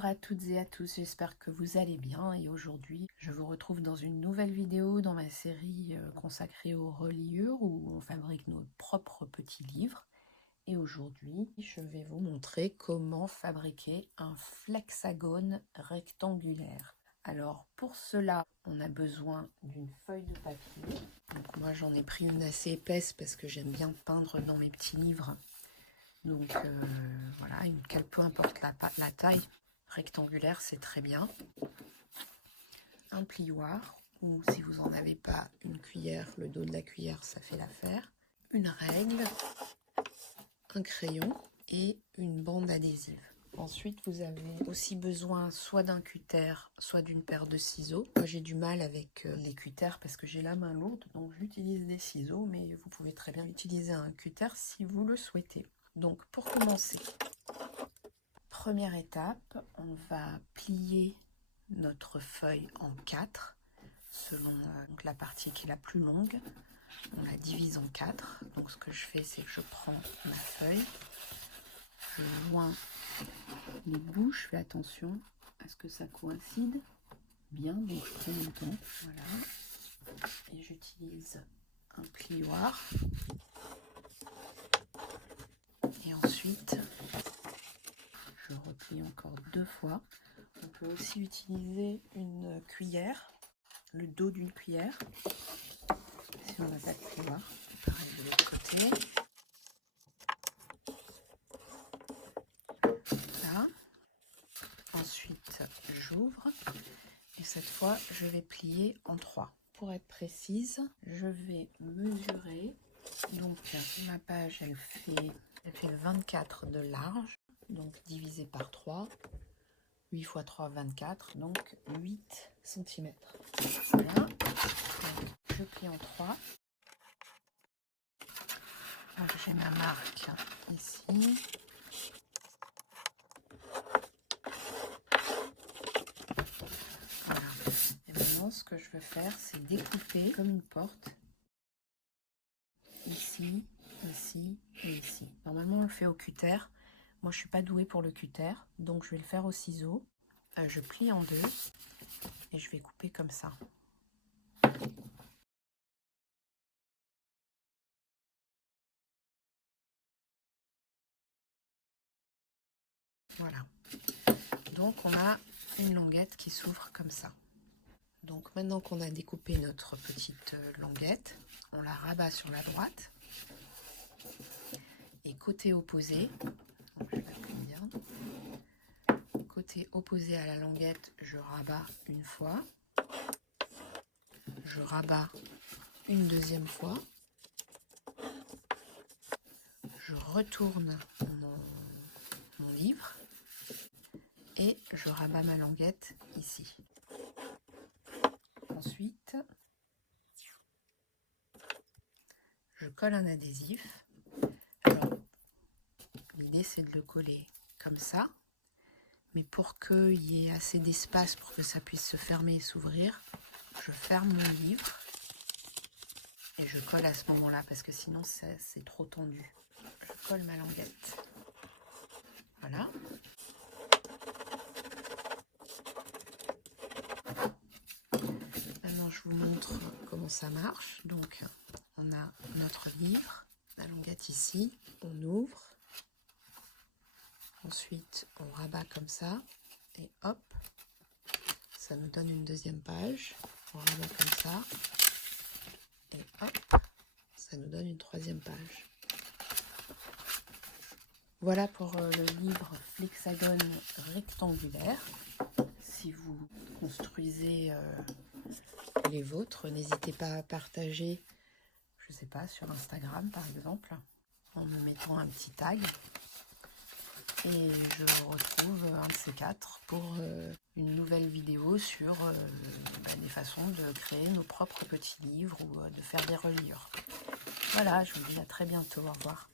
Bonjour à toutes et à tous, j'espère que vous allez bien et aujourd'hui je vous retrouve dans une nouvelle vidéo dans ma série consacrée aux reliures où on fabrique nos propres petits livres. Et aujourd'hui je vais vous montrer comment fabriquer un flexagone rectangulaire. Alors pour cela on a besoin d'une feuille de papier. Donc moi j'en ai pris une assez épaisse parce que j'aime bien peindre dans mes petits livres. Donc voilà, peu importe la taille, rectangulaire c'est très bien. Un plioir, ou si vous n'en avez pas, une cuillère, le dos de la cuillère ça fait l'affaire. Une règle, un crayon et une bande adhésive. Ensuite vous avez aussi besoin soit d'un cutter, soit d'une paire de ciseaux. Moi j'ai du mal avec les cutters parce que j'ai la main lourde, donc j'utilise des ciseaux, mais vous pouvez très bien utiliser un cutter si vous le souhaitez. Donc pour commencer, première étape, on va plier notre feuille en 4 selon la partie qui est la plus longue. On la divise en 4. Donc ce que je fais, c'est que je prends ma feuille, je joins les bouts, je fais attention à ce que ça coïncide bien, donc je prends mon temps, voilà, et j'utilise un plioir. Et ensuite, je replie encore 2 fois. On peut aussi utiliser une cuillère, le dos d'une cuillère, si on n'a pas de plioir. Pareil de l'autre côté. Voilà. Ensuite, j'ouvre et cette fois, je vais plier en 3. Pour être précise, je vais mesurer. Donc, ma page, elle fait 24 de large, donc divisé par 3. 8 x 3, 24, donc 8 cm. Voilà, donc je plie en 3. J'ai ma marque ici. Voilà. Et maintenant, ce que je veux faire, c'est découper comme une porte. Ici, ici et ici. Normalement, on le fait au cutter. Moi, je suis pas douée pour le cutter, donc je vais le faire au ciseau. Je plie en 2 et je vais couper comme ça. Voilà. Donc, on a une languette qui s'ouvre comme ça. Donc, maintenant qu'on a découpé notre petite languette, on la rabat sur la droite. Et côté opposé, donc je l'appuie bien. Côté opposé à la languette, je rabats une fois. Je rabats une deuxième fois. Je retourne mon livre et je rabats ma languette ici. Ensuite, je colle un adhésif. Alors, l'idée c'est de le coller comme ça, mais pour qu'il y ait assez d'espace pour que ça puisse se fermer et s'ouvrir, je ferme mon livre et je colle à ce moment-là parce que sinon c'est trop tendu. Je colle ma languette. Voilà. Maintenant, je vous montre comment ça marche. Donc, on a notre livre, la languette ici, on ouvre. Ensuite, on rabat comme ça et hop, ça nous donne une deuxième page. On rabat comme ça et hop, ça nous donne une troisième page. Voilà pour le livre Flexagone rectangulaire. Si vous construisez les vôtres, n'hésitez pas à partager, je sais pas, sur Instagram par exemple, en me mettant un petit tag. Et je vous retrouve un de ces 4 pour une nouvelle vidéo sur des façons de créer nos propres petits livres ou de faire des reliures. Voilà, je vous dis à très bientôt, au revoir.